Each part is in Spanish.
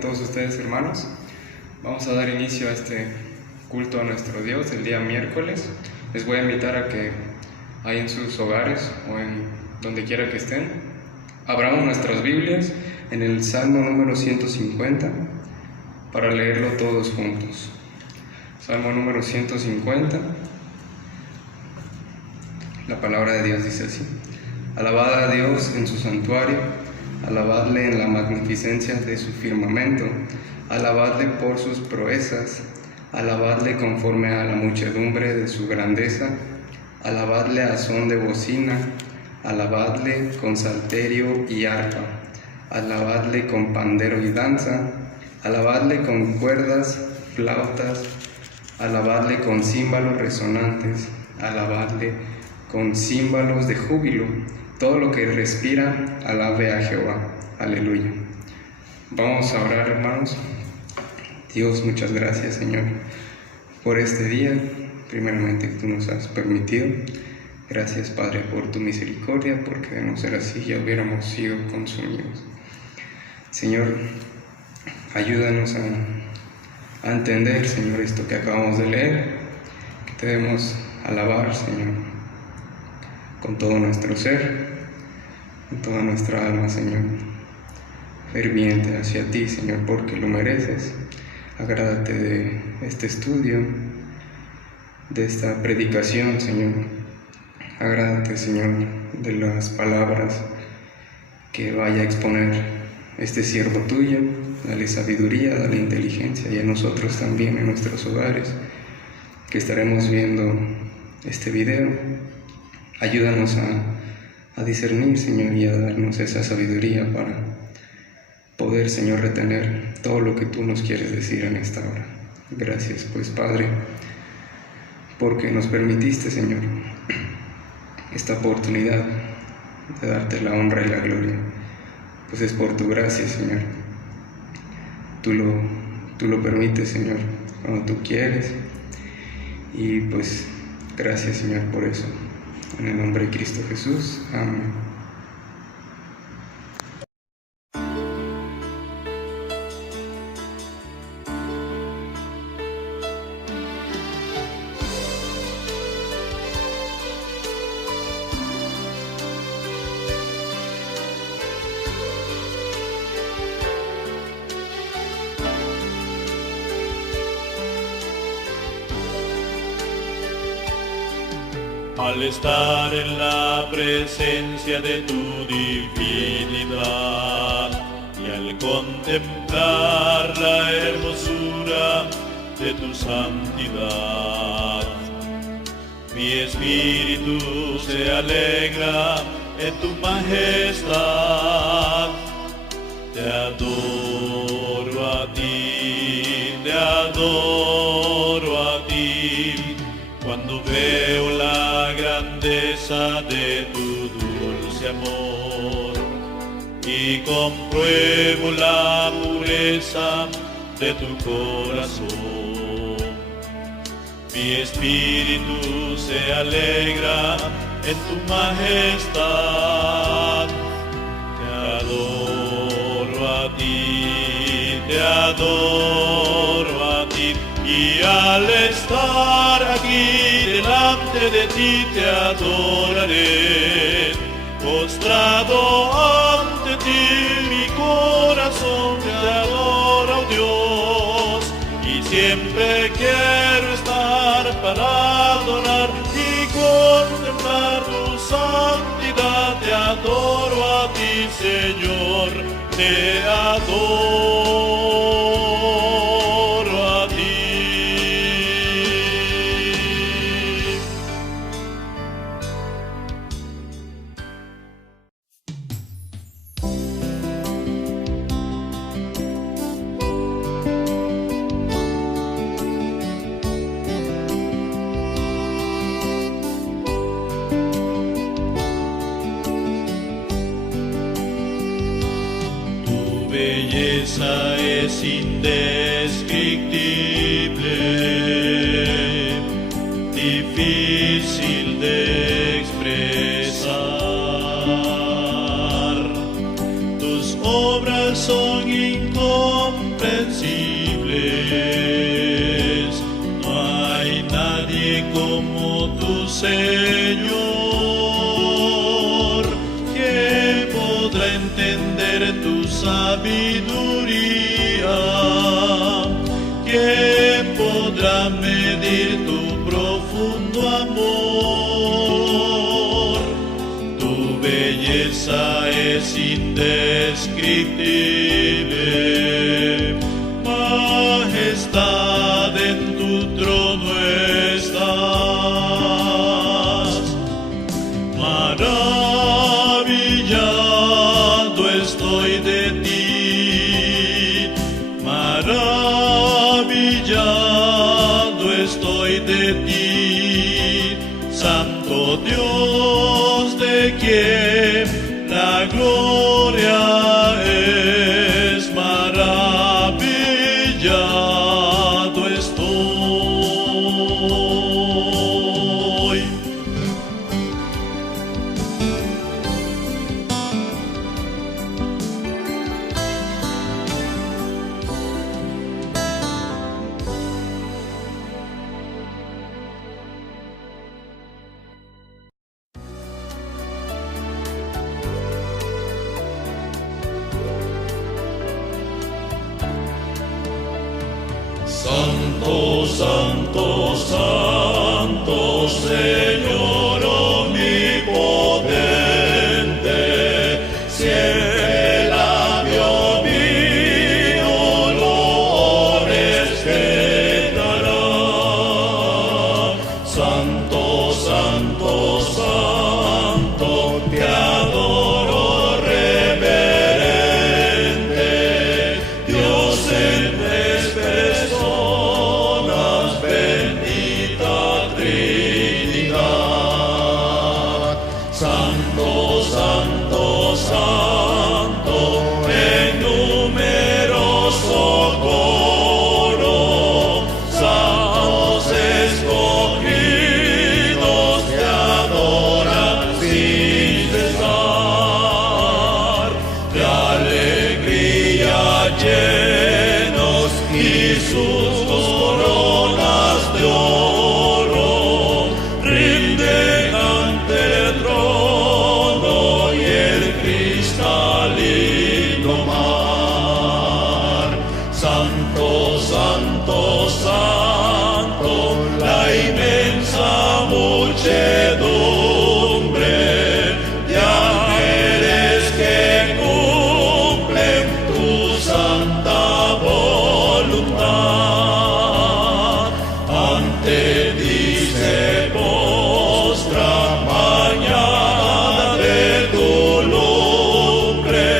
tengan todos ustedes, hermanos. Vamos a dar inicio a este culto a nuestro Dios el día miércoles. Les voy a invitar a que ahí en sus hogares o en donde quiera que estén, abramos nuestras Biblias en el Salmo número 150 para leerlo todos juntos. Salmo número 150. La palabra de Dios dice así: Alabad a Dios en su santuario, alabadle en la magnificencia de su firmamento, alabadle por sus proezas, alabadle conforme a la muchedumbre de su grandeza, alabadle a son de bocina, alabadle con salterio y arpa, alabadle con pandero y danza, alabadle con cuerdas, flautas, alabadle con címbalos resonantes, alabadle con címbalos de júbilo. Todo lo que respira, alabe a Jehová. Aleluya. Vamos a orar, hermanos. Dios, muchas gracias, Señor, por este día, primeramente que tú nos has permitido. Gracias, Padre, por tu misericordia, porque de no ser así ya hubiéramos sido consumidos. Señor, ayúdanos a entender, Señor, esto que acabamos de leer, que te debemos alabar, Señor, con todo nuestro ser, con toda nuestra alma, Señor, ferviente hacia ti, Señor, porque lo mereces. Agrádate de este estudio, de esta predicación, Señor. Agrádate, Señor, de las palabras que vaya a exponer este siervo tuyo. Dale sabiduría, dale inteligencia, y a nosotros también, en nuestros hogares, que estaremos viendo este video. Ayúdanos a discernir, Señor, y a darnos esa sabiduría para poder, Señor, retener todo lo que tú nos quieres decir en esta hora. Gracias, pues, Padre, porque nos permitiste, Señor, esta oportunidad de darte la honra y la gloria. Pues es por tu gracia, Señor. Tú lo permites, Señor, cuando tú quieres. Y pues, gracias, Señor, por eso. En el nombre de Cristo Jesús. Amén. Al estar en la presencia de tu divinidad y al contemplar la hermosura de tu santidad, mi espíritu se alegra en tu majestad. Te adoro a ti, te adoro a ti, cuando veo la grandeza de tu dulce amor y compruebo la pureza de tu corazón. Mi espíritu se alegra en tu majestad. Te adoro a ti, te adoro a ti, y al estar aquí delante de ti te adoraré. Postrado ante ti mi corazón te adora, oh Dios, y siempre quiero estar para adorar y contemplar tu santidad. Te adoro a ti, Señor, te adoro. Belleza es indescriptible, difícil de expresar. Tus obras son incomparables. Señor. ¿Quién podrá entender tu sabiduría? ¿Quién podrá medir tu profundo amor? Tu belleza es indescriptible, majestad en tu trono estás. Maravillado estoy de ti, maravillado estoy de ti, Santo Dios, de quien la gloria es. Maravillado estoy. Santo, santo, santo, Señor omnipotente, siempre el labio mío loores cantará. Santo, santo, santo, te adoro reverente, Dios en tres personas, bendita Trinidad. Santo, santo, santo, en numeroso coro, santos escogidos te adoran sin cesar. De alegría llenos y sus coronas de oro rinden ante el trono y el cristalino mar. Santo, santo, santo, la inmensa muchedumbre de ángeles que cumplen tu santa voluntad. Ante ti se postra mañana de tu lumbre,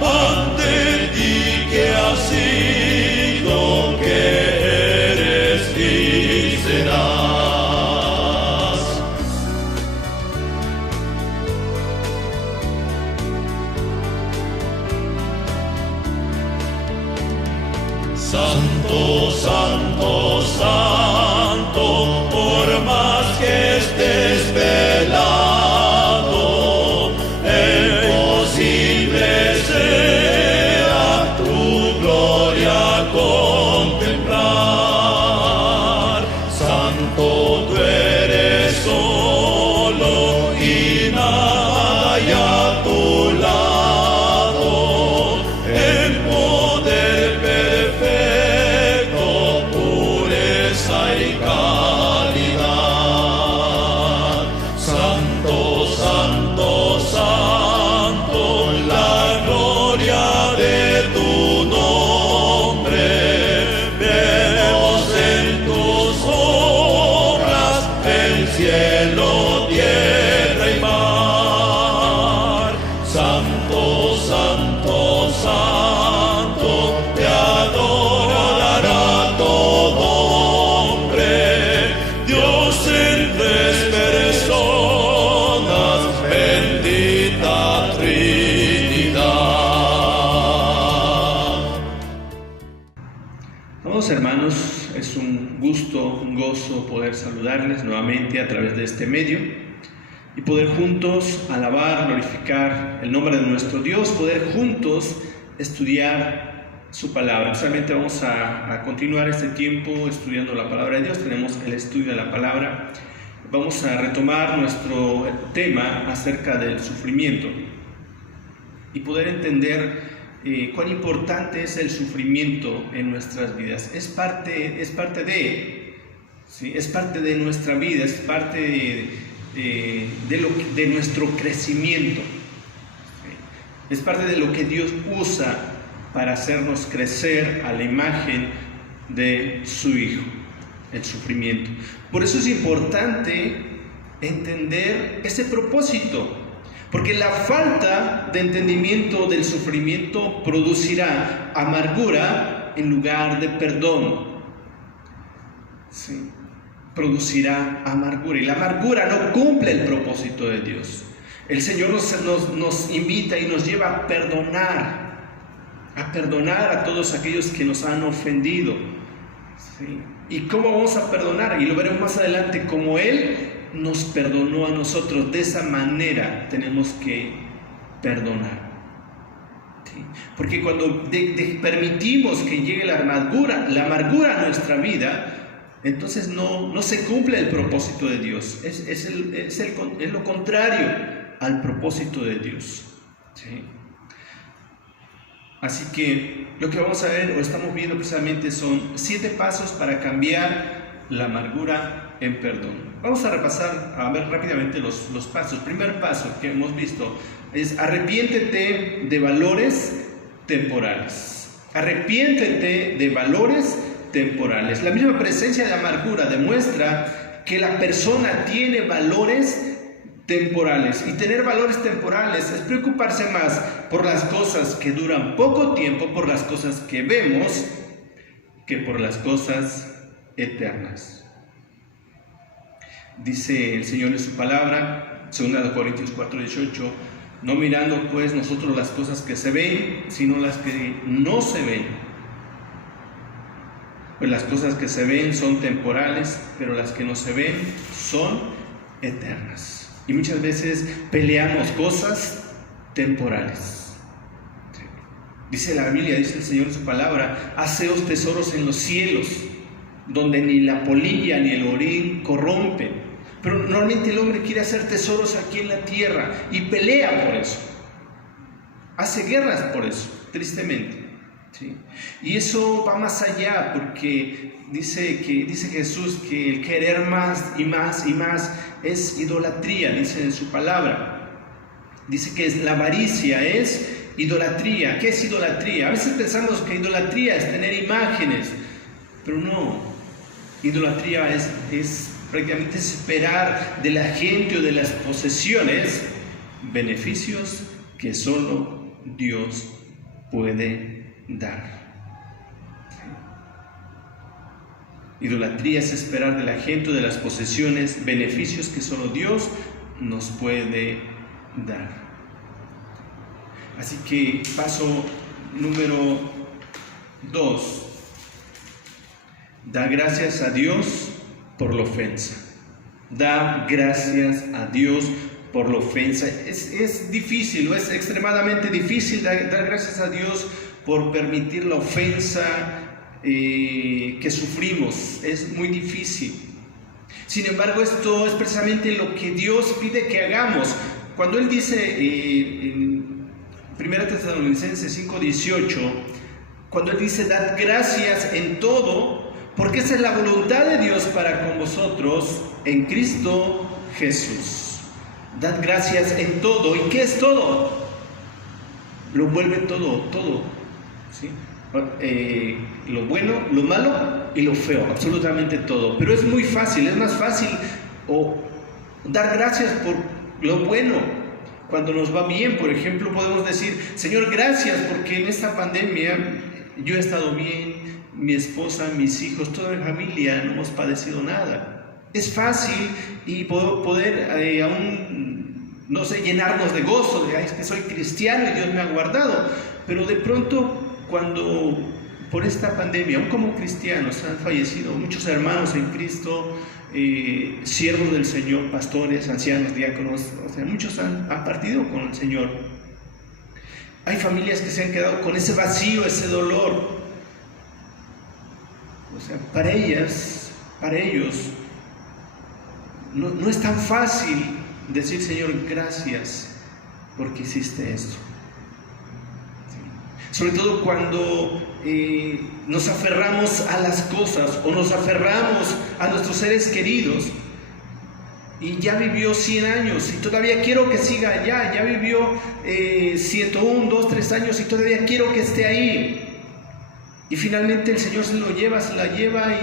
ante ti que has sido, que eres y serás. Santo, santo, santo, por más que estés velado, imposible sea tu gloria contemplar. Santo, tú eres solo y nada hay a tu lado, en poder perfecto, pureza y calidad. Santo, santo, santo, la gloria de tu nombre, vemos en tus obras el cielo, tierra y mar. Santo, santo, santo, te adorará todo hombre, Dios en tres personas, bendita Trinidad. Amados hermanos, es un gusto, un gozo poder saludarles nuevamente a través de este medio y poder juntos alabar, glorificar el nombre de nuestro Dios, poder juntos estudiar su palabra. Solamente vamos a continuar este tiempo estudiando la palabra de Dios. Tenemos el estudio de la palabra vamos a retomar nuestro tema acerca del sufrimiento y poder entender cuán importante es el sufrimiento en nuestras vidas. Es parte de nuestra vida, es parte de nuestro crecimiento. Es parte de lo que Dios usa para hacernos crecer a la imagen de su Hijo, el sufrimiento. Por eso es importante entender ese propósito, porque la falta de entendimiento del sufrimiento producirá amargura en lugar de perdón. Sí, producirá amargura, y la amargura no cumple el propósito de Dios. El Señor nos invita y nos lleva a perdonar a todos aquellos que nos han ofendido. ¿Sí? ¿Y cómo vamos a perdonar? Y lo veremos más adelante, como Él nos perdonó a nosotros. De esa manera tenemos que perdonar. ¿Sí? Porque cuando permitimos que llegue la amargura a nuestra vida, entonces no se cumple el propósito de Dios. Es lo contrario al propósito de Dios. ¿Sí? Así que lo que vamos a ver o estamos viendo precisamente son 7 pasos para cambiar la amargura en perdón. Vamos a repasar, a ver rápidamente los pasos. El primer paso que hemos visto es: arrepiéntete de valores temporales. Arrepiéntete de valores temporales. La misma presencia de amargura demuestra que la persona tiene valores temporales, y tener valores temporales es preocuparse más por las cosas que duran poco tiempo, por las cosas que vemos, que por las cosas eternas. Dice el Señor en su palabra, 2 Corintios 4:18, no mirando pues nosotros las cosas que se ven, sino las que no se ven. Pues las cosas que se ven son temporales, pero las que no se ven son eternas. Y muchas veces peleamos cosas temporales. Dice la Biblia, dice el Señor en su palabra: haceos tesoros en los cielos, donde ni la polilla ni el orín corrompen. Pero normalmente el hombre quiere hacer tesoros aquí en la tierra y pelea por eso. Hace guerras por eso, tristemente. ¿Sí? Y eso va más allá, porque dice Jesús que el querer más y más y más es idolatría, dice en su palabra. Dice que la avaricia es idolatría. ¿Qué es idolatría? A veces pensamos que idolatría es tener imágenes, pero no. Idolatría es prácticamente esperar de la gente o de las posesiones beneficios que solo Dios puede dar. Idolatría es esperar de la gente o de las posesiones beneficios que solo Dios nos puede dar. Así que paso número 2: da gracias a Dios por la ofensa. Da gracias a Dios por la ofensa. Es difícil, o es extremadamente difícil dar gracias a Dios por permitir la ofensa que sufrimos. Es muy difícil. Sin embargo, esto es precisamente lo que Dios pide que hagamos. Cuando Él dice en 1 Tesalonicenses 5:18, cuando Él dice: dad gracias en todo, porque esa es la voluntad de Dios para con vosotros en Cristo Jesús. Dad gracias en todo. ¿Y qué es todo? Lo envuelve todo. ¿Sí? Lo bueno, lo malo y lo feo, absolutamente todo. Pero es muy fácil, es más fácil dar gracias por lo bueno. Cuando nos va bien, por ejemplo, podemos decir: Señor, gracias porque en esta pandemia yo he estado bien, mi esposa, mis hijos, toda mi familia, no hemos padecido nada. Es fácil y poder aún, no sé, llenarnos de gozo, de: es que soy cristiano y Dios me ha guardado. Pero de pronto, cuando por esta pandemia, aún como cristianos, han fallecido muchos hermanos en Cristo, siervos del Señor, pastores, ancianos, diáconos, o sea, muchos han partido con el Señor. Hay familias que se han quedado con ese vacío, ese dolor. O sea, para ellos, no es tan fácil decir, Señor, gracias porque hiciste esto. Sobre todo cuando nos aferramos a las cosas o nos aferramos a nuestros seres queridos y ya vivió 100 años y todavía quiero que siga allá, ya vivió 101, 2, 3 años y todavía quiero que esté ahí. Y finalmente el Señor se la lleva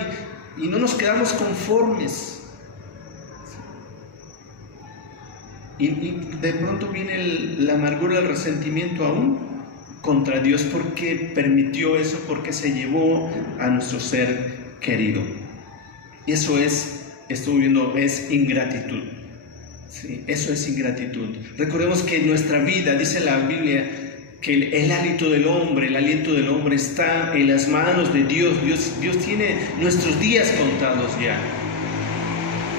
y no nos quedamos conformes. Y de pronto viene la amargura, el resentimiento aún contra Dios porque permitió eso, porque se llevó a nuestro ser querido. Y eso estoy viendo, es ingratitud. ¿Sí? Eso es ingratitud. Recordemos que en nuestra vida, dice la Biblia, que el aliento del hombre está en las manos de Dios. Dios tiene nuestros días contados ya.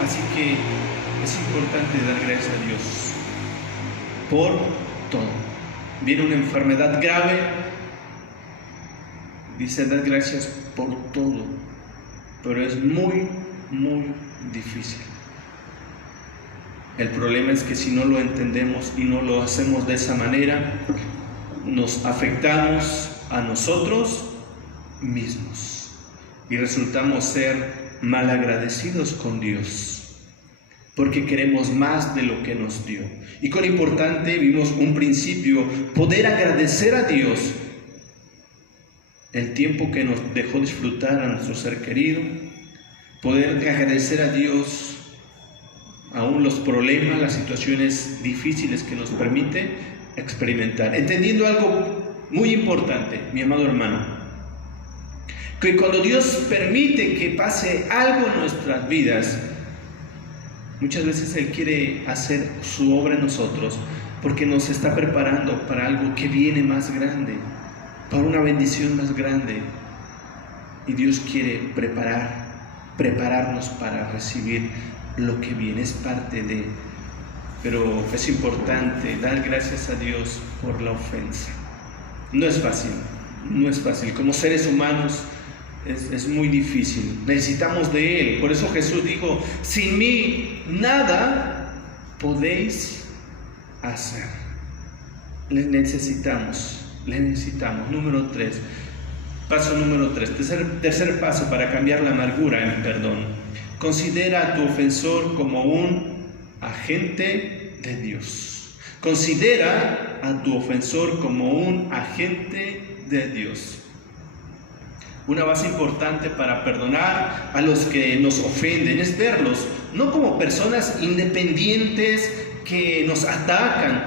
Así que es importante dar gracias a Dios por todo. Viene una enfermedad grave, dice, dar gracias por todo, pero es muy, muy difícil. El problema es que si no lo entendemos y no lo hacemos de esa manera, nos afectamos a nosotros mismos y resultamos ser malagradecidos con Dios, porque queremos más de lo que nos dio. Y con lo importante, vimos un principio, poder agradecer a Dios el tiempo que nos dejó disfrutar a nuestro ser querido, poder agradecer a Dios aún los problemas, las situaciones difíciles que nos permite experimentar. Entendiendo algo muy importante, mi amado hermano, que cuando Dios permite que pase algo en nuestras vidas, muchas veces Él quiere hacer su obra en nosotros porque nos está preparando para algo que viene más grande, para una bendición más grande. Y Dios quiere prepararnos para recibir lo que viene, es parte de. Pero es importante dar gracias a Dios por la ofensa. No es fácil. Como seres humanos es muy difícil. Necesitamos de Él. Por eso Jesús dijo, sin mí nada podéis hacer. Le necesitamos. Número 3. Paso número 3. Tercer paso para cambiar la amargura en perdón. Considera a tu ofensor como un agente de Dios. Considera a tu ofensor como un agente de Dios. Una base importante para perdonar a los que nos ofenden es verlos no como personas independientes que nos atacan,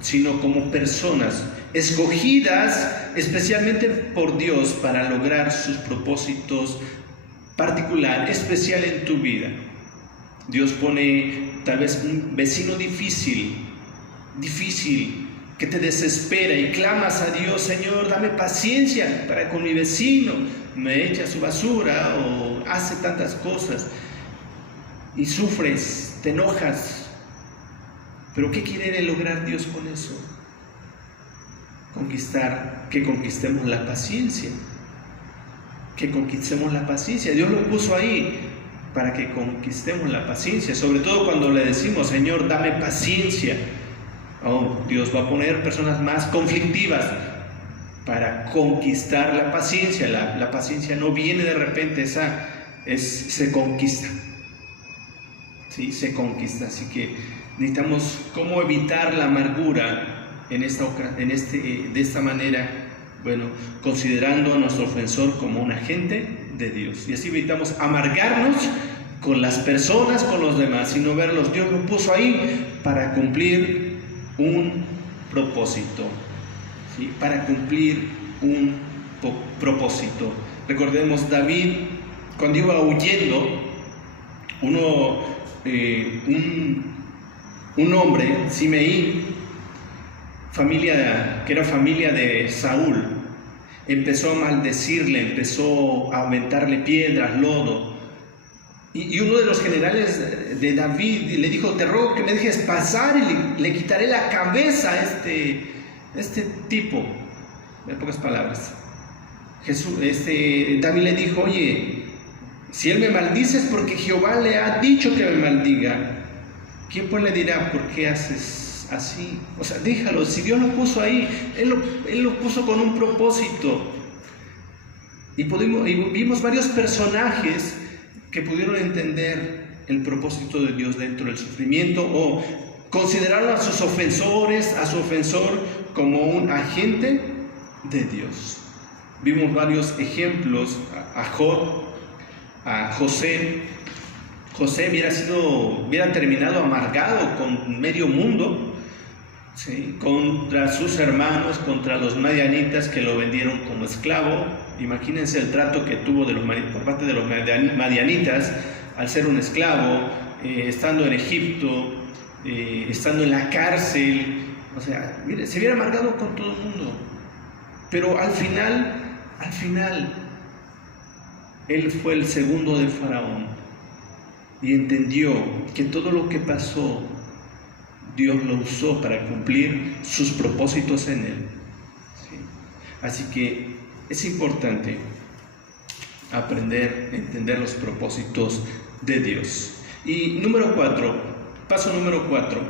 sino como personas escogidas especialmente por Dios para lograr sus propósitos particular, especial en tu vida. Dios pone tal vez un vecino difícil, que te desespera y clamas a Dios, Señor, dame paciencia para con mi vecino, me echa su basura o hace tantas cosas y sufres, te enojas. Pero ¿qué quiere lograr Dios con eso? Que conquistemos la paciencia. Dios lo puso ahí para que conquistemos la paciencia, sobre todo cuando le decimos, Señor, dame paciencia. Dios va a poner personas más conflictivas para conquistar la paciencia. La paciencia no viene de repente, se conquista. ¿Sí? Se conquista. Así que necesitamos cómo evitar la amargura de esta manera. Bueno, considerando a nuestro ofensor como un agente de Dios. Y así evitamos amargarnos con las personas, con los demás, sino verlos. Dios lo puso ahí para cumplir un propósito. ¿Sí? Para cumplir un propósito. Recordemos, David, cuando iba huyendo, un hombre, Simeí, que era familia de Saúl, empezó a maldecirle, empezó a aventarle piedras, lodo, y uno de los generales de David le dijo, te ruego que me dejes pasar y le quitaré la cabeza a este tipo. En pocas palabras, David le dijo, oye, Si él me maldice es porque Jehová le ha dicho que me maldiga. ¿Quién pues le dirá por qué haces así? O sea, déjalo, si Dios lo puso ahí, Él lo puso con un propósito. Y vimos varios personajes que pudieron entender el propósito de Dios dentro del sufrimiento, o consideraron a sus ofensores, a su ofensor, como un agente de Dios. Vimos varios ejemplos: a Job, a José. José hubiera terminado amargado con medio mundo, ¿sí?, contra sus hermanos, contra los madianitas que lo vendieron como esclavo. Imagínense el trato que tuvo por parte de los madianitas al ser un esclavo, estando en Egipto, estando en la cárcel. O sea, mire, se hubiera amargado con todo el mundo. Pero al final, él fue el segundo de Faraón y entendió que todo lo que pasó, Dios lo usó para cumplir sus propósitos en él. ¿Sí? Así que es importante aprender a entender los propósitos de Dios. Y paso número 4,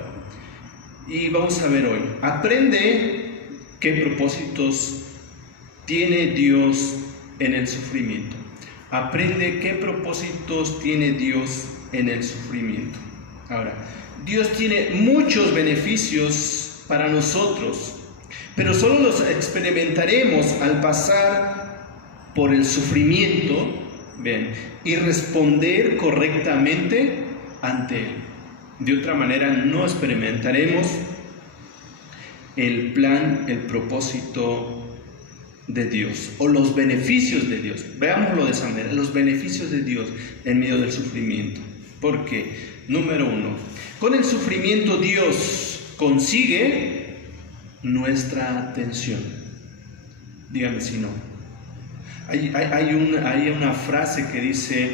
y vamos a ver hoy: aprende qué propósitos tiene Dios en el sufrimiento. Aprende qué propósitos tiene Dios en el sufrimiento. Ahora, Dios tiene muchos beneficios para nosotros, pero solo los experimentaremos al pasar por el sufrimiento, ¿ven?, y responder correctamente ante él. De otra manera no experimentaremos el plan, el propósito de Dios o los beneficios de Dios. Veámoslo de esa manera: los beneficios de Dios en medio del sufrimiento. Porque, número 1, con el sufrimiento Dios consigue nuestra atención. Dígame si no. Hay una frase que dice: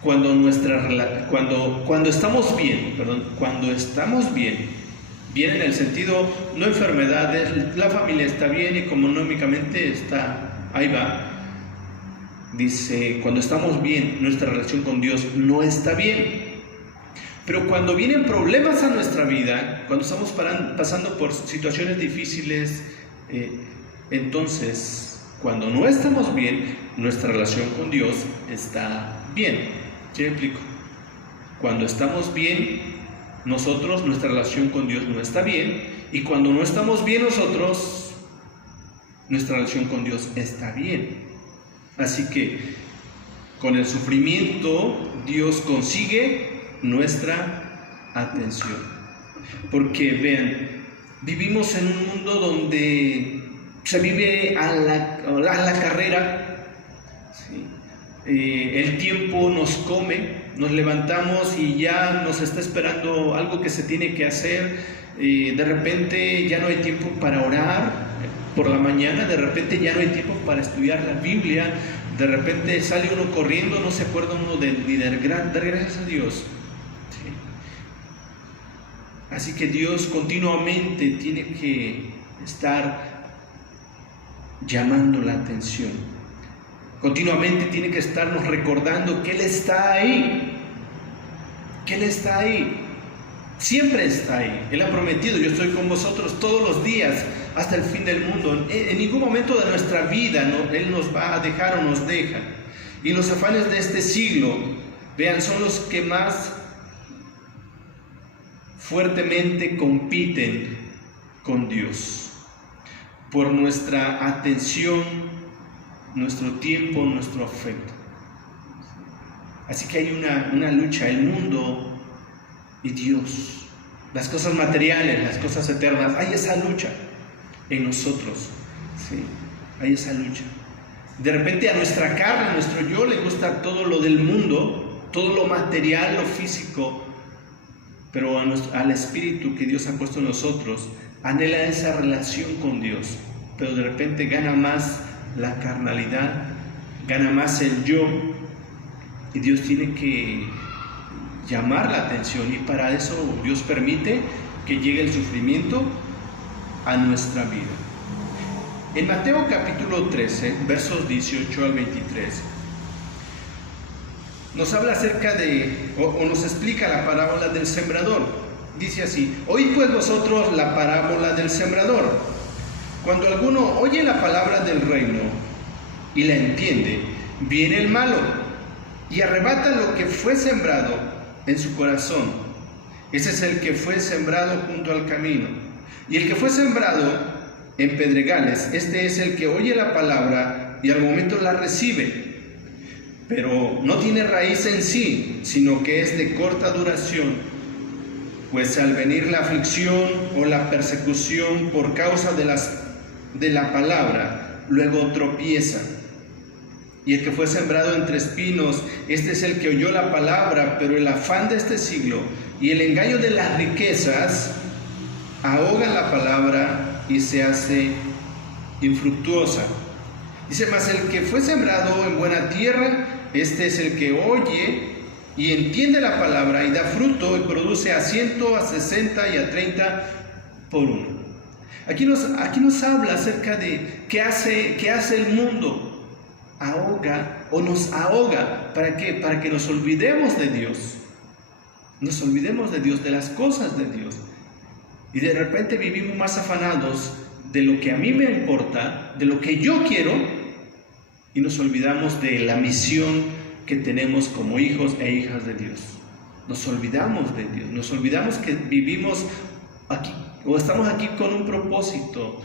cuando estamos bien, bien en el sentido, no enfermedades, la familia está bien, económicamente está, ahí va. Dice, cuando estamos bien, nuestra relación con Dios no está bien. Pero cuando vienen problemas a nuestra vida, cuando estamos pasando por situaciones difíciles, entonces, cuando no estamos bien, nuestra relación con Dios está bien. ¿Sí me explico? Cuando estamos bien, nuestra relación con Dios no está bien, y cuando no estamos bien nosotros, nuestra relación con Dios está bien. Así que con el sufrimiento Dios consigue nuestra atención. Porque vean, vivimos en un mundo donde se vive a la carrera, ¿sí? El tiempo nos come, nos levantamos y ya nos está esperando algo que se tiene que hacer. De repente ya no hay tiempo para orar por la mañana, de repente ya no hay tiempo para estudiar la Biblia, de repente sale uno corriendo, no se acuerda uno ni de dar gracias a Dios. ¿Sí? Así que Dios continuamente tiene que estar llamando la atención, continuamente tiene que estarnos recordando que Él está ahí, siempre está ahí. Él ha prometido: yo estoy con vosotros todos los días hasta el fin del mundo. En ningún momento de nuestra vida Él nos va a dejar o nos deja. Y los afanes de este siglo, vean, son los que más fuertemente compiten con Dios por nuestra atención, nuestro tiempo, nuestro afecto. Así que hay una lucha: el mundo y Dios, las cosas materiales, las cosas eternas. Hay esa lucha en nosotros, ¿sí? Hay esa lucha. De repente a nuestra carne, a nuestro yo, le gusta todo lo del mundo, todo lo material, lo físico, pero al espíritu que Dios ha puesto en nosotros anhela esa relación con Dios, pero de repente gana más la carnalidad, gana más el yo, y Dios tiene que llamar la atención, y para eso Dios permite que llegue el sufrimiento a nuestra vida. En Mateo capítulo 13, versos 18 al 23, nos habla acerca de, o nos explica la parábola del sembrador. Dice así: oíd pues vosotros la parábola del sembrador. Cuando alguno oye la palabra del reino y la entiende, viene el malo y arrebata lo que fue sembrado en su corazón. Ese es el que fue sembrado junto al camino. Y el que fue sembrado en pedregales, este es el que oye la palabra y al momento la recibe, pero no tiene raíz en sí, sino que es de corta duración, pues al venir la aflicción o la persecución por causa de la palabra, luego tropieza. Y el que fue sembrado entre espinos, este es el que oyó la palabra, pero el afán de este siglo y el engaño de las riquezas ahogan la palabra y se hace infructuosa. Dice: mas el que fue sembrado en buena tierra, este es el que oye y entiende la palabra y da fruto y produce a 100, a 60 y a 30 por uno. Aquí nos habla acerca de qué hace el mundo. Ahoga o nos ahoga. ¿Para qué? Para que nos olvidemos de Dios. Nos olvidemos de Dios, de las cosas de Dios. Y de repente vivimos más afanados de lo que a mí me importa, de lo que yo quiero, y nos olvidamos de la misión que tenemos como hijos e hijas de Dios. Nos olvidamos de Dios, nos olvidamos que vivimos aquí o estamos aquí con un propósito.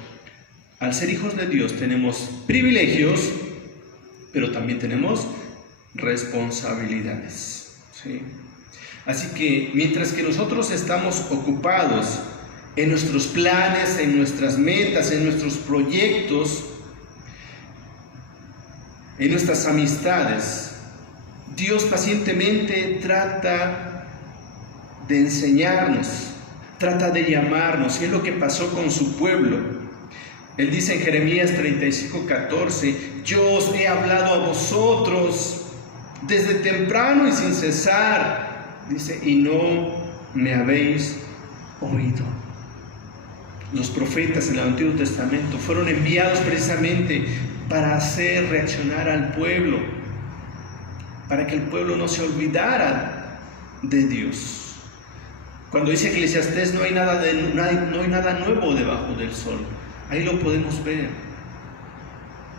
Al ser hijos de Dios tenemos privilegios, pero también tenemos responsabilidades, ¿sí? Así que mientras que nosotros estamos ocupados en nuestros planes, en nuestras metas, en nuestros proyectos, en nuestras amistades, Dios pacientemente trata de enseñarnos, trata de llamarnos, y es lo que pasó con su pueblo. Él dice en Jeremías 35:14: yo os he hablado a vosotros desde temprano y sin cesar, dice, y no me habéis oído. Los profetas en el Antiguo Testamento fueron enviados precisamente para hacer reaccionar al pueblo, para que el pueblo no se olvidara de Dios. Cuando dice Eclesiastés, no hay nada nuevo debajo del sol. Ahí lo podemos ver.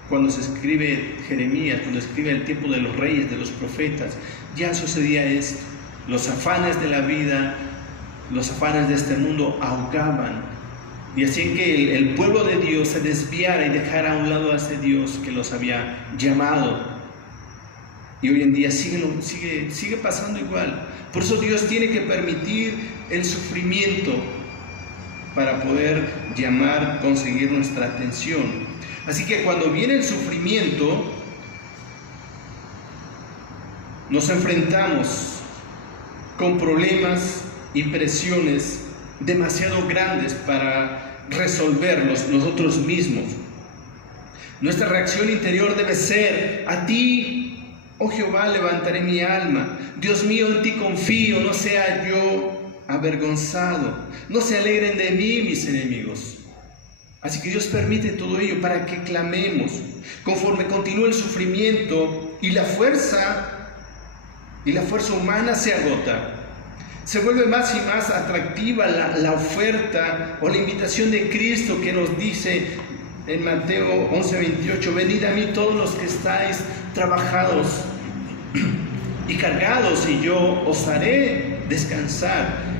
Cuando se escribe Jeremías, cuando escribe el tiempo de los reyes, de los profetas, ya sucedía esto. Los afanes de la vida, los afanes de este mundo ahogaban, y hacían que el pueblo de Dios se desviara y dejara a un lado a ese Dios que los había llamado. Y hoy en día sigue pasando igual. Por eso Dios tiene que permitir el sufrimiento para poder conseguir nuestra atención. Así que cuando viene el sufrimiento, nos enfrentamos con problemas y presiones demasiado grandes para resolverlos nosotros mismos. Nuestra reacción interior debe ser: a ti, oh Jehová, levantaré mi alma. Dios mío, en ti confío, no sea yo avergonzado, no se alegren de mí mis enemigos. Así que Dios permite todo ello para que clamemos. Conforme continúa el sufrimiento y la fuerza humana se agota, se vuelve más y más atractiva la oferta o la invitación de Cristo, que nos dice en Mateo 11:28: venid a mí todos los que estáis trabajados y cargados, y yo os haré descansar.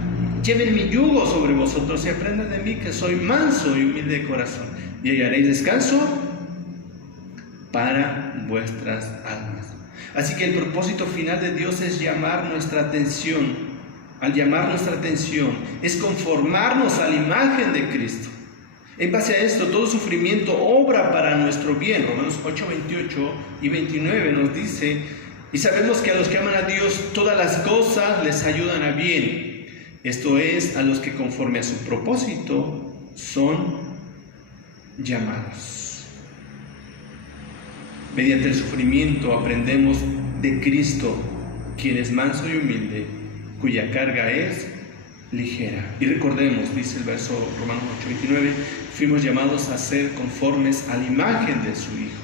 Lleven mi yugo sobre vosotros y aprendan de mí, que soy manso y humilde de corazón, y hallaréis descanso para vuestras almas. Así que el propósito final de Dios es llamar nuestra atención. Al llamar nuestra atención es conformarnos a la imagen de Cristo. En base a esto, todo sufrimiento obra para nuestro bien. Romanos 8:28 y 29 nos dice: y sabemos que a los que aman a Dios todas las cosas les ayudan a bien. Esto es, a los que conforme a su propósito son llamados. Mediante el sufrimiento aprendemos de Cristo, quien es manso y humilde, cuya carga es ligera. Y recordemos, dice el verso Romanos 8:29, fuimos llamados a ser conformes a la imagen de su Hijo.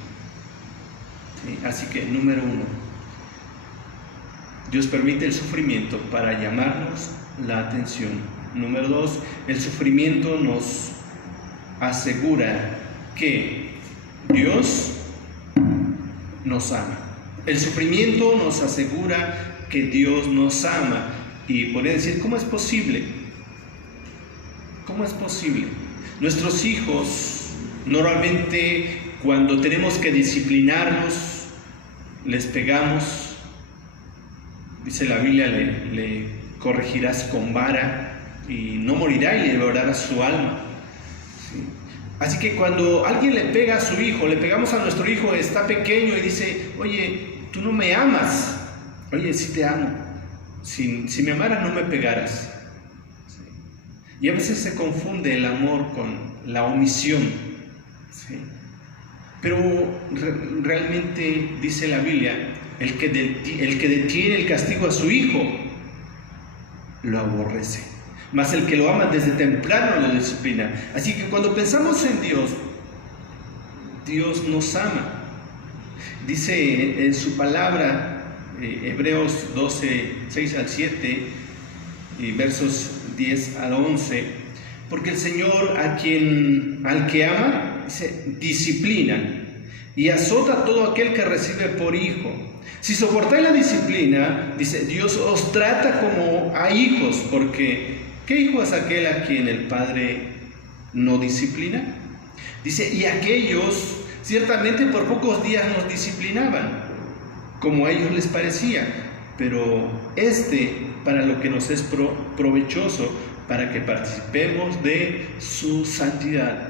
¿Sí? Así que, número 1, Dios permite el sufrimiento para llamarnos la atención. Número 2, el sufrimiento nos asegura que Dios nos ama. El sufrimiento nos asegura que Dios nos ama. Y podría decir, ¿cómo es posible? ¿Cómo es posible? Nuestros hijos, normalmente cuando tenemos que disciplinarlos, les pegamos. Dice la Biblia, le corregirás con vara y no morirá y liberará su alma. ¿Sí? Así que cuando alguien le pega a su hijo, le pegamos a nuestro hijo, está pequeño y dice, oye, tú no me amas. Oye, sí te amo. Si me amaras no me pegaras. ¿Sí? Y a veces se confunde el amor con la omisión. ¿Sí? Pero realmente dice la Biblia, el que detiene el castigo a su hijo, lo aborrece. Mas el que lo ama desde temprano lo disciplina. Así que cuando pensamos en Dios, Dios nos ama. Dice en su palabra, Hebreos 12, 6 al 7 y versos 10 al 11, porque el Señor al que ama, dice, disciplina y azota a todo aquel que recibe por hijo. Si soportáis la disciplina, dice, Dios os trata como a hijos, porque ¿qué hijo es aquel a quien el Padre no disciplina? Dice, y aquellos ciertamente por pocos días nos disciplinaban, como a ellos les parecía, pero para lo que nos es provechoso, para que participemos de su santidad.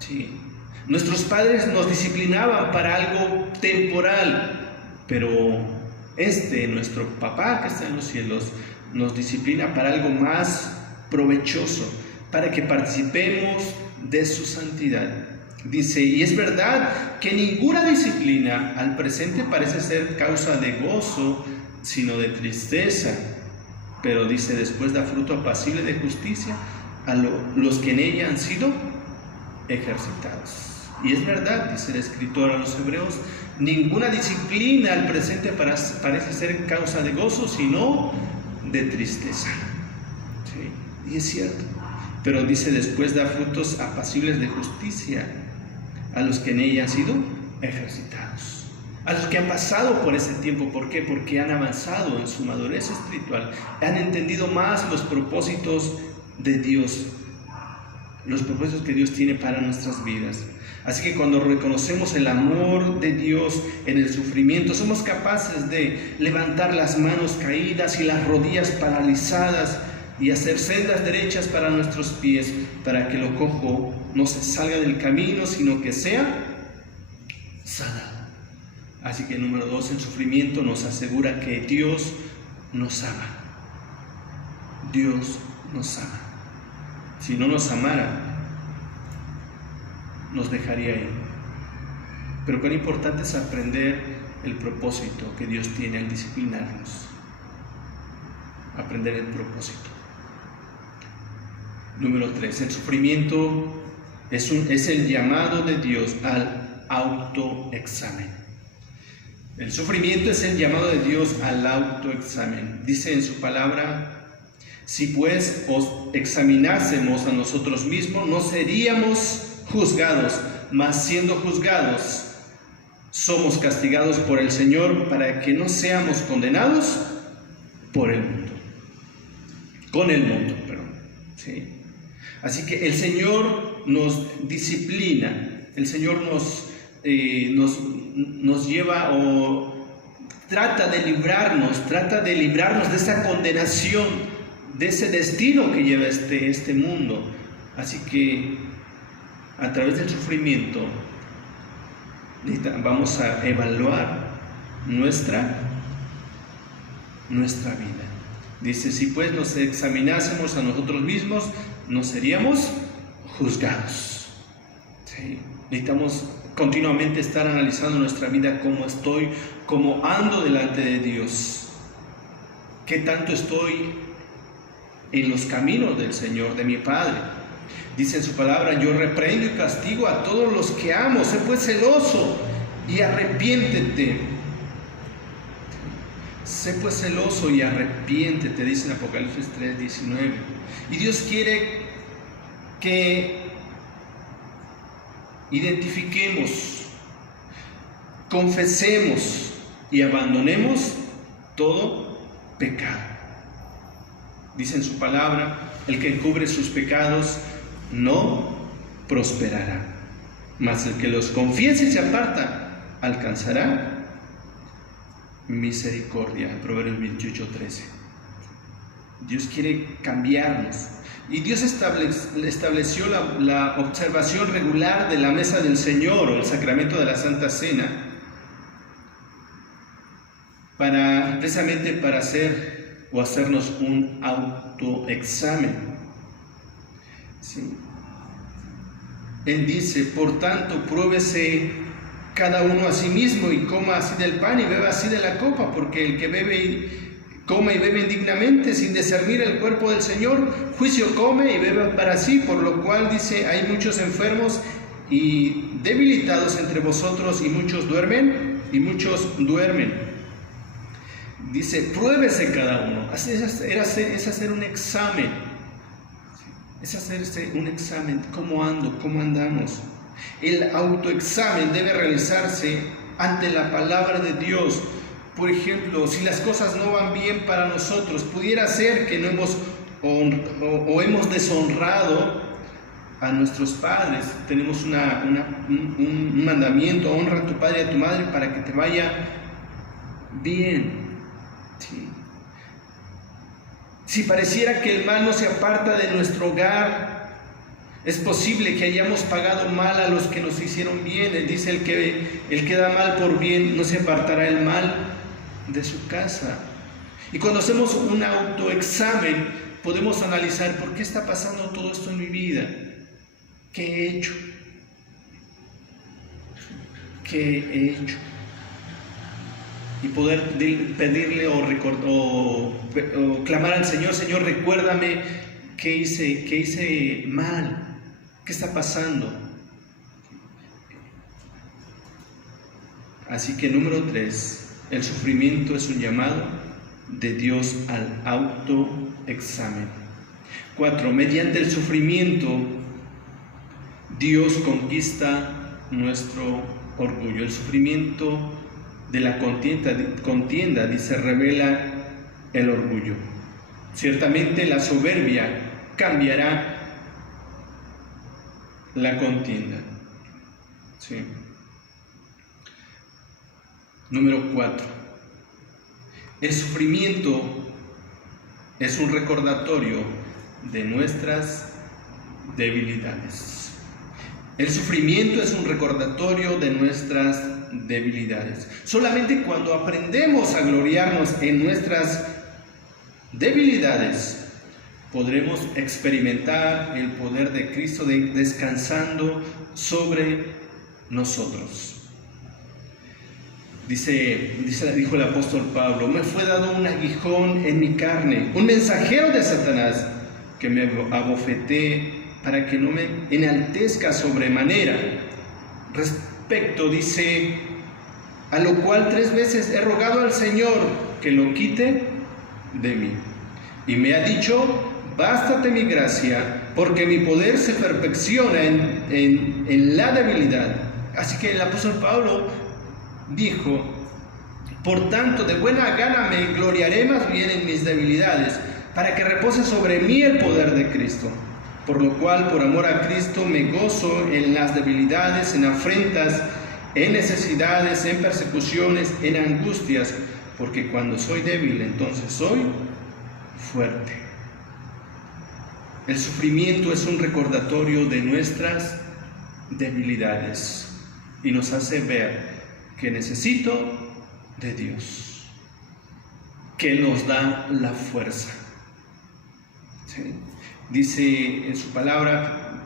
Sí. Nuestros padres nos disciplinaban para algo temporal, pero nuestro papá que está en los cielos, nos disciplina para algo más provechoso, para que participemos de su santidad. Dice, y es verdad que ninguna disciplina al presente parece ser causa de gozo, sino de tristeza. Pero dice, después da fruto apacible de justicia a los que en ella han sido ejercitados. Y es verdad, dice el escritor a los Hebreos, ninguna disciplina al presente parece ser causa de gozo, sino de tristeza. ¿Sí? Y es cierto. Pero dice, después da frutos apacibles de justicia a los que en ella han sido ejercitados, a los que han pasado por ese tiempo. ¿Por qué? Porque han avanzado en su madurez espiritual, han entendido más los propósitos de Dios, los propósitos que Dios tiene para nuestras vidas. Así que cuando reconocemos el amor de Dios en el sufrimiento, somos capaces de levantar las manos caídas y las rodillas paralizadas y hacer sendas derechas para nuestros pies, para que lo cojo no se salga del camino, sino que sea sanado. Así que número 2, el sufrimiento nos asegura que Dios nos ama. Dios nos ama. Si no nos amara, nos dejaría ir. Pero cuán importante es aprender el propósito que Dios tiene al disciplinarnos. Aprender el propósito. Número 3, el sufrimiento es el llamado de Dios al autoexamen. El sufrimiento es el llamado de Dios al autoexamen. Dice en su palabra, si pues os examinásemos a nosotros mismos, no seríamos juzgados, mas siendo juzgados, somos castigados por el Señor para que no seamos condenados por el mundo. Con el mundo, perdón. ¿Sí? Así que el Señor nos disciplina, el Señor nos lleva o trata de librarnos de esa condenación, de ese destino que lleva este mundo. Así que a través del sufrimiento vamos a evaluar nuestra vida. Dice, si pues nos examinásemos a nosotros mismos, no seríamos juzgados. ¿Sí? Necesitamos continuamente estar analizando nuestra vida, cómo estoy, cómo ando delante de Dios, qué tanto estoy en los caminos del Señor, de mi Padre. Dice en su palabra, yo reprendo y castigo a todos los que amo, sé pues celoso y arrepiéntete. Sé pues celoso y arrepiéntete, dice en Apocalipsis 3:19. Y Dios quiere que identifiquemos, confesemos y abandonemos todo pecado. Dice en su palabra: el que encubre sus pecados no prosperará, mas el que los confiese y se aparta alcanzará misericordia. Proverbios 28:13. Dios quiere cambiarnos, y Dios estableció la observación regular de la mesa del Señor o el sacramento de la Santa Cena precisamente para hacernos un autoexamen. ¿Sí? Él dice: por tanto, pruébese cada uno a sí mismo y coma así del pan y beba así de la copa, porque el que coma y bebe indignamente sin discernir el cuerpo del Señor, juicio come y bebe para sí, por lo cual dice: hay muchos enfermos y debilitados entre vosotros y muchos duermen. Dice: pruébese cada uno. Es hacer un examen. Es hacerse un examen. ¿Cómo ando? ¿Cómo andamos? El autoexamen debe realizarse ante la palabra de Dios. Por ejemplo, si las cosas no van bien para nosotros, pudiera ser que no hemos deshonrado a nuestros padres. Tenemos un mandamiento: honra a tu padre y a tu madre para que te vaya bien. ¿Sí? Si pareciera que el mal no se aparta de nuestro hogar, es posible que hayamos pagado mal a los que nos hicieron bien. Él dice: el que da mal por bien, no se apartará el mal de su casa. Y cuando hacemos un autoexamen, podemos analizar: ¿por qué está pasando todo esto en mi vida? ¿Qué he hecho? ¿Qué he hecho? Y poder pedirle o clamar al Señor: Señor, recuérdame qué hice mal. ¿Qué está pasando? Así que número 3, el sufrimiento es un llamado de Dios al autoexamen. 4, mediante el sufrimiento Dios conquista nuestro orgullo. El sufrimiento de la contienda, dice, revela el orgullo. Ciertamente la soberbia cambiará la contienda. ¿Sí? Número 4. El sufrimiento es un recordatorio de nuestras debilidades. El sufrimiento es un recordatorio de nuestras debilidades. Solamente cuando aprendemos a gloriarnos en nuestras debilidades, podremos experimentar el poder de Cristo descansando sobre nosotros. Dijo el apóstol Pablo: me fue dado un aguijón en mi carne, un mensajero de Satanás que me abofetee para que no me enaltezca sobremanera. Respecto, dice, a lo cual 3 veces he rogado al Señor que lo quite de mí. Y me ha dicho: bástate mi gracia, porque mi poder se perfecciona en la debilidad. Así que el apóstol Pablo dijo: por tanto, de buena gana me gloriaré más bien en mis debilidades, para que repose sobre mí el poder de Cristo. Por lo cual, por amor a Cristo, me gozo en las debilidades, en afrentas, en necesidades, en persecuciones, en angustias, porque cuando soy débil, entonces soy fuerte. El sufrimiento es un recordatorio de nuestras debilidades y nos hace ver que necesito de Dios, que nos da la fuerza. ¿Sí? Dice en su palabra: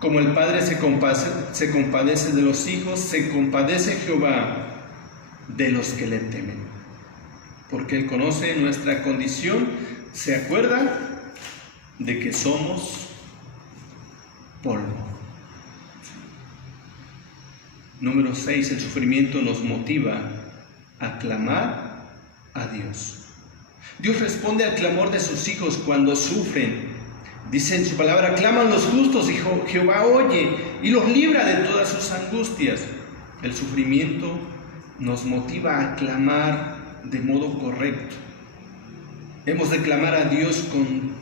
como el Padre se compadece de los hijos, se compadece Jehová de los que le temen, porque Él conoce nuestra condición, se acuerda de que somos polvo. Número 6, el sufrimiento nos motiva a clamar a Dios. Dios responde al clamor de sus hijos cuando sufren. Dice en su palabra: claman los justos y Jehová oye y los libra de todas sus angustias. El sufrimiento nos motiva a clamar de modo correcto. Hemos de clamar a Dios con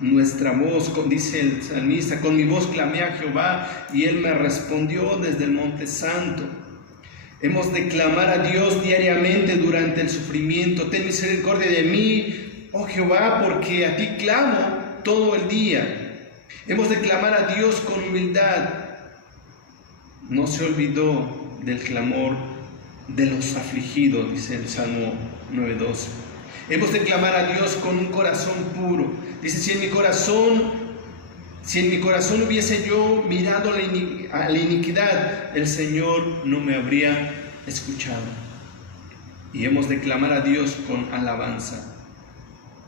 nuestra voz, dice el salmista: con mi voz clamé a Jehová y Él me respondió desde el monte santo. Hemos de clamar a Dios diariamente durante el sufrimiento: ten misericordia de mí, oh Jehová, porque a ti clamo todo el día. Hemos de clamar a Dios con humildad. No se olvidó del clamor de los afligidos, dice el Salmo 9:12. Hemos de clamar a Dios con un corazón puro. Dice: si en mi corazón hubiese yo mirado a la iniquidad, el Señor no me habría escuchado. Y hemos de clamar a Dios con alabanza.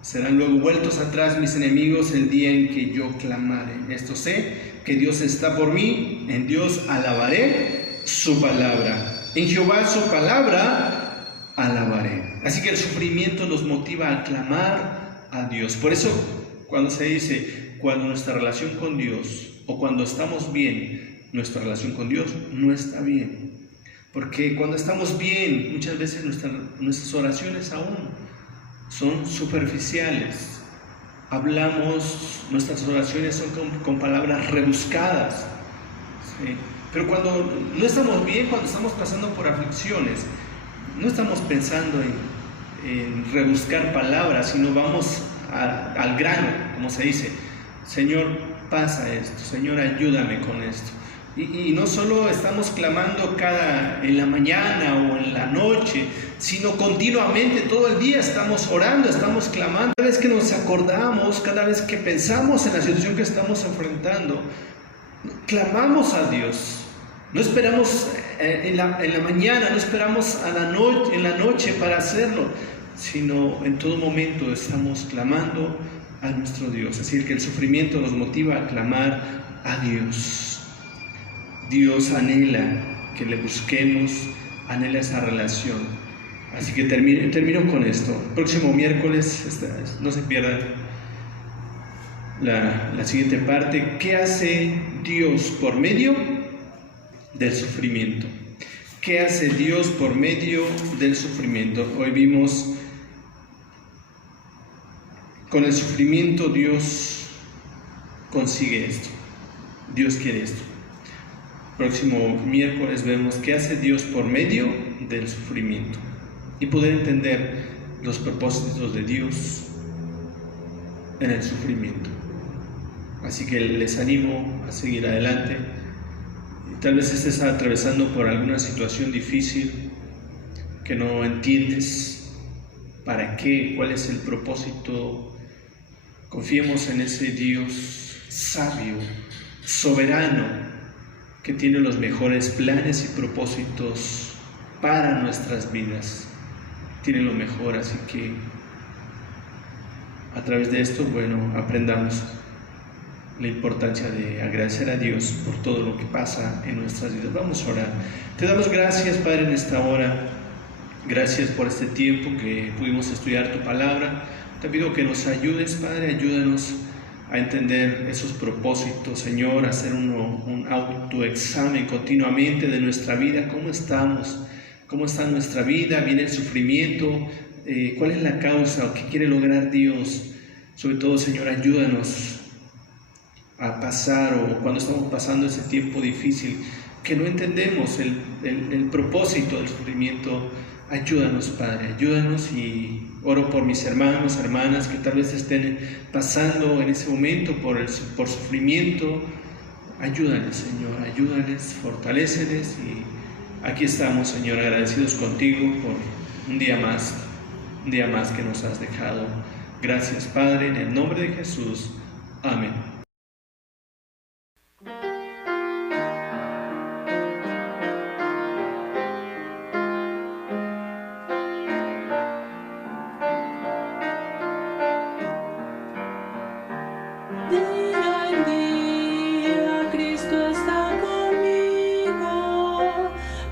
Serán luego vueltos atrás mis enemigos el día en que yo clamare. Esto sé, que Dios está por mí, en Dios alabaré su palabra. En Jehová su palabra alabaré. Así que el sufrimiento nos motiva a clamar a Dios. Por eso, cuando se dice, cuando nuestra relación con Dios, o cuando estamos bien, nuestra relación con Dios no está bien. Porque cuando estamos bien, muchas veces nuestras oraciones aún son superficiales. Nuestras oraciones son con palabras rebuscadas, ¿sí? Pero cuando no estamos bien, cuando estamos pasando por aflicciones, no estamos pensando en rebuscar palabras, sino vamos al grano, como se dice: Señor, pasa esto, Señor, ayúdame con esto. Y no solo estamos clamando en la mañana o en la noche, sino continuamente, todo el día estamos orando, estamos clamando. Cada vez que nos acordamos, cada vez que pensamos en la situación que estamos enfrentando, clamamos a Dios. No esperamos en la mañana, no esperamos en la noche para hacerlo, sino en todo momento estamos clamando a nuestro Dios. Así que el sufrimiento nos motiva a clamar a Dios. Dios anhela que le busquemos, anhela esa relación. Así que termino con esto. El próximo miércoles, no se pierdan la siguiente parte. ¿Qué hace Dios por medio del sufrimiento? ¿Qué hace Dios por medio del sufrimiento? Hoy vimos, con el sufrimiento Dios consigue esto. Dios quiere esto. Próximo miércoles vemos qué hace Dios por medio del sufrimiento y poder entender los propósitos de Dios en el sufrimiento. Así que les animo a seguir adelante. Tal vez estés atravesando por alguna situación difícil que no entiendes para qué, cuál es el propósito. Confiemos en ese Dios sabio, soberano, que tiene los mejores planes y propósitos para nuestras vidas. Tiene lo mejor, así que a través de esto, aprendamos la importancia de agradecer a Dios por todo lo que pasa en nuestras vidas. Vamos a orar. Te damos gracias, Padre, en esta hora. Gracias por este tiempo que pudimos estudiar tu palabra. Te pido que nos ayudes, Padre, ayúdanos a entender esos propósitos, Señor, a hacer un autoexamen continuamente de nuestra vida. ¿Cómo estamos? ¿Cómo está nuestra vida? ¿Viene el sufrimiento? ¿Cuál es la causa? ¿O qué quiere lograr Dios? Sobre todo, Señor, ayúdanos a pasar, o cuando estamos pasando ese tiempo difícil, que no entendemos el propósito del sufrimiento. Ayúdanos, Padre, ayúdanos, y oro por mis hermanos, hermanas que tal vez estén pasando en ese momento por sufrimiento. Ayúdales, Señor, ayúdales, fortaléceles, y aquí estamos, Señor, agradecidos contigo por un día más que nos has dejado. Gracias, Padre, en el nombre de Jesús. Amén.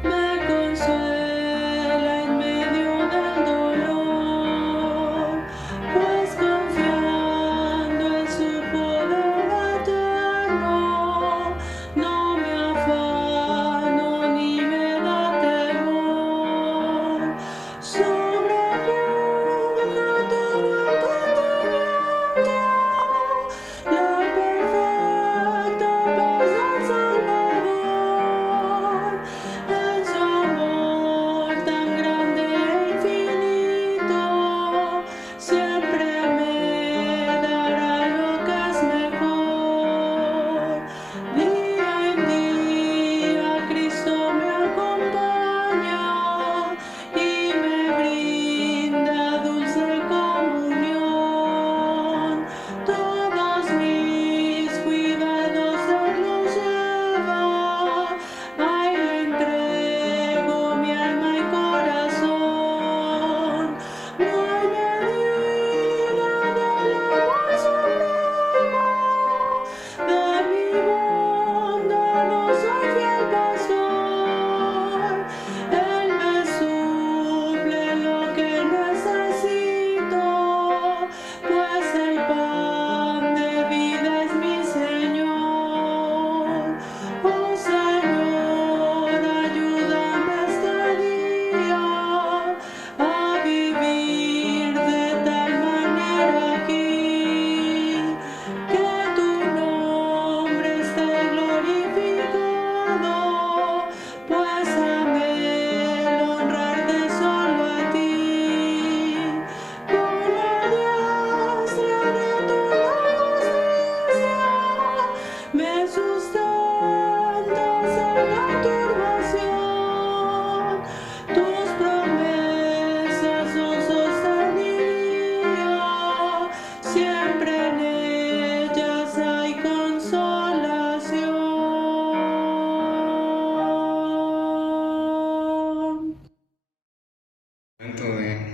Me consuela en medio del dolor.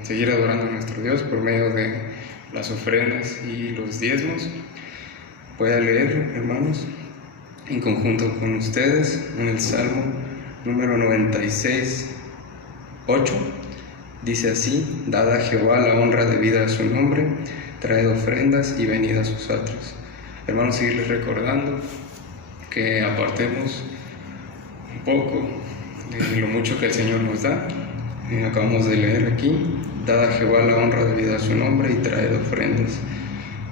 seguir adorando a nuestro Dios por medio de las ofrendas y los diezmos. Voy a leer, hermanos, en conjunto con ustedes, en el Salmo número 96, 8. Dice así: dad a Jehová la honra debida a su nombre, traed ofrendas y venid a sus atrios. Hermanos, seguirles recordando que apartemos un poco de lo mucho que el Señor nos da. Acabamos de leer aquí: dad a Jehová la honra debida a su nombre y traed ofrendas.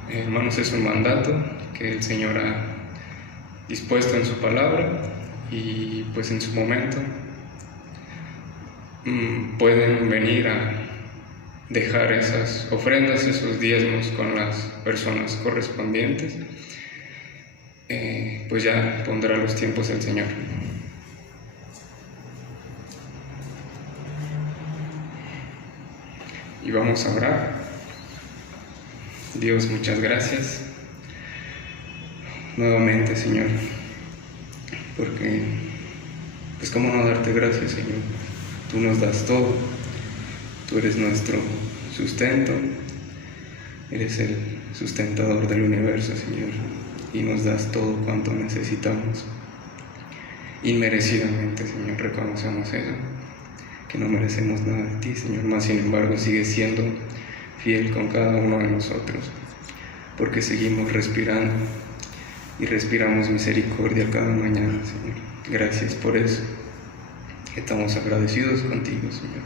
Hermanos, es un mandato que el Señor ha dispuesto en su palabra, y pues en su momento pueden venir a dejar esas ofrendas, esos diezmos con las personas correspondientes. Pues ya pondrá los tiempos el Señor. Y vamos a orar. Dios, muchas gracias nuevamente, Señor, porque pues cómo no darte gracias, Señor. Tú nos das todo, tú eres nuestro sustento, eres el sustentador del universo, Señor, y nos das todo cuanto necesitamos. Inmerecidamente, Señor, reconocemos eso, que no merecemos nada de ti, Señor, mas sin embargo sigues siendo fiel con cada uno de nosotros, porque seguimos respirando y respiramos misericordia cada mañana, Señor. Gracias por eso. Estamos agradecidos contigo, Señor,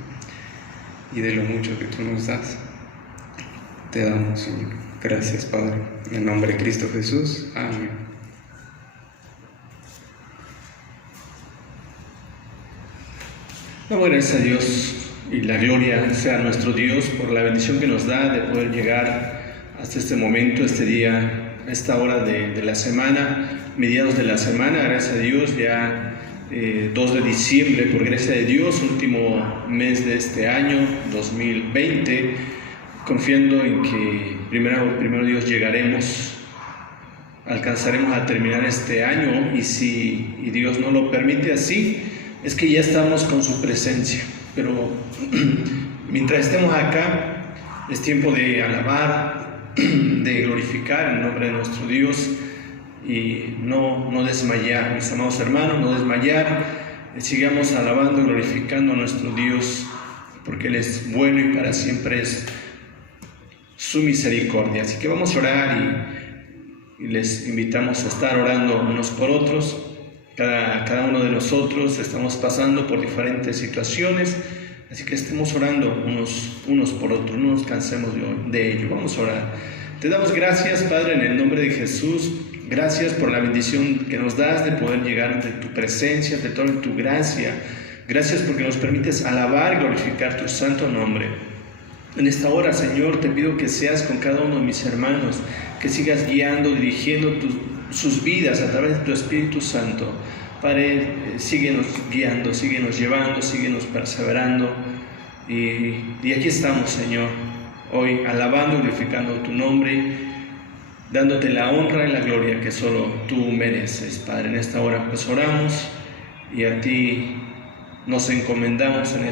y de lo mucho que tú nos das, te damos, Señor. Gracias, Padre, en el nombre de Cristo Jesús. Amén. Damos gracias a Dios y la gloria sea a nuestro Dios por la bendición que nos da de poder llegar hasta este momento, este día, a esta hora de la semana, mediados de la semana. Gracias a Dios, ya 2 de diciembre, por gracia de Dios, último mes de este año 2020, confiando en que primero Dios alcanzaremos a terminar este año, y si Dios no lo permite así, es que ya estamos con su presencia. Pero mientras estemos acá, es tiempo de alabar, de glorificar el nombre de nuestro Dios, y no desmayar, mis amados hermanos, no desmayar. Sigamos alabando y glorificando a nuestro Dios, porque Él es bueno y para siempre es su misericordia. Así que vamos a orar y les invitamos a estar orando unos por otros. Cada uno de nosotros estamos pasando por diferentes situaciones, así que estemos orando unos por otros, no nos cansemos de ello. Vamos a orar. Te damos gracias, Padre, en el nombre de Jesús. Gracias por la bendición que nos das de poder llegar ante tu presencia, de toda tu gracia. Gracias porque nos permites alabar y glorificar tu santo nombre. En esta hora, Señor, te pido que seas con cada uno de mis hermanos, que sigas guiando, dirigiendo sus vidas a través de tu Espíritu Santo. Padre, síguenos guiando, síguenos llevando, síguenos perseverando. Y aquí estamos, Señor, hoy alabando y glorificando tu nombre, dándote la honra y la gloria que solo tú mereces, Padre. En esta hora pues oramos y a ti nos encomendamos en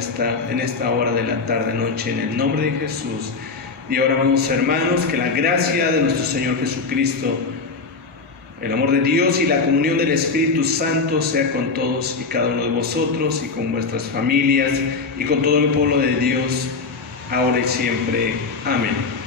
esta hora de la tarde-noche, en el nombre de Jesús. Y ahora, vamos, hermanos, que la gracia de nuestro Señor Jesucristo, el amor de Dios y la comunión del Espíritu Santo sea con todos y cada uno de vosotros, y con vuestras familias, y con todo el pueblo de Dios, ahora y siempre. Amén.